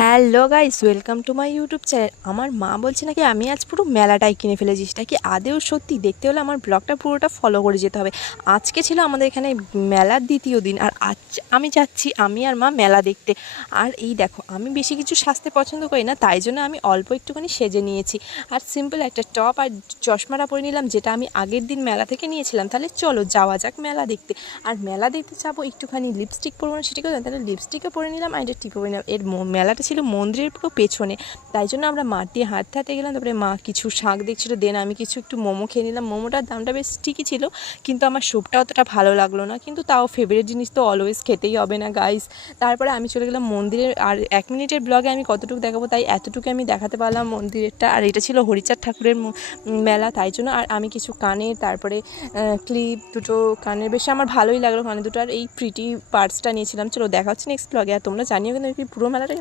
Hello guys, welcome to my YouTube channel. আমার মা বলছে নাকি আমি আজ পুরো মেলাটাই কিনে ফেলেছি। সেটা কি আদেও সত্যি? দেখতে হলে আমার ব্লগটা পুরোটা ফলো করে যেতে হবে। আজকে ছিল আমাদের এখানে মেলার দ্বিতীয় দিন, আর আজ আমি যাচ্ছি আমি আর মা মেলা দেখতে। আর এই দেখো, আমি বেশি কিছু সাজতে পছন্দ করি না, তাই জন্য আমি অল্প একটুখানি সেজে নিয়েছি। আর সিম্পল একটা টপ আর চশমাটা পরে নিলাম, যেটা আমি আগের দিন মেলা থেকে নিয়েছিলাম। তাহলে চলো যাওয়া যাক মেলা দেখতে। আর মেলা দেখতে যাবো, একটুখানি লিপস্টিক পরবো না সেটা কেউ, তাহলে লিপস্টিকও পরে নিলাম আর এটা টিপে পরে নিলাম। মেলাটা ছিল মন্দিরের পুরো পেছনে, তাই জন্য আমরা মাঠ দিয়ে হাঁটতে হাঁটতে গেলাম। তারপরে মা কিছু শাঁখ দেখছিল, দেন আমি কিছু একটু মোমো খেয়ে নিলাম। মোমোটার দামটা বেশ ঠিকই ছিল, কিন্তু আমার স্যুপটা অতটা ভালো লাগলো না। কিন্তু তাও ফেভারিট জিনিস তো অলওয়েজ খেতেই হবে না গাইস। তারপরে আমি চলে গেলাম মন্দিরের, আর 1 মিনিটের ব্লগে আমি কতটুকু দেখাবো, তাই এতটুকু আমি দেখাতে পারলাম মন্দিরেরটা। আর এটা ছিল হরিচাঁদ ঠাকুরের মেলা, তাই জন্য। আর আমি কিছু কানের, তারপরে ক্লিপ দুটো কানের, বেশ আমার ভালোই লাগলো কানের দুটো। আর এই প্রিটি পার্টসটা নিয়েছিলাম। চলো দেখা হচ্ছে নেক্সট ব্লগে। আর তোমরা জানিও কিন্তু পুরো মেলাটা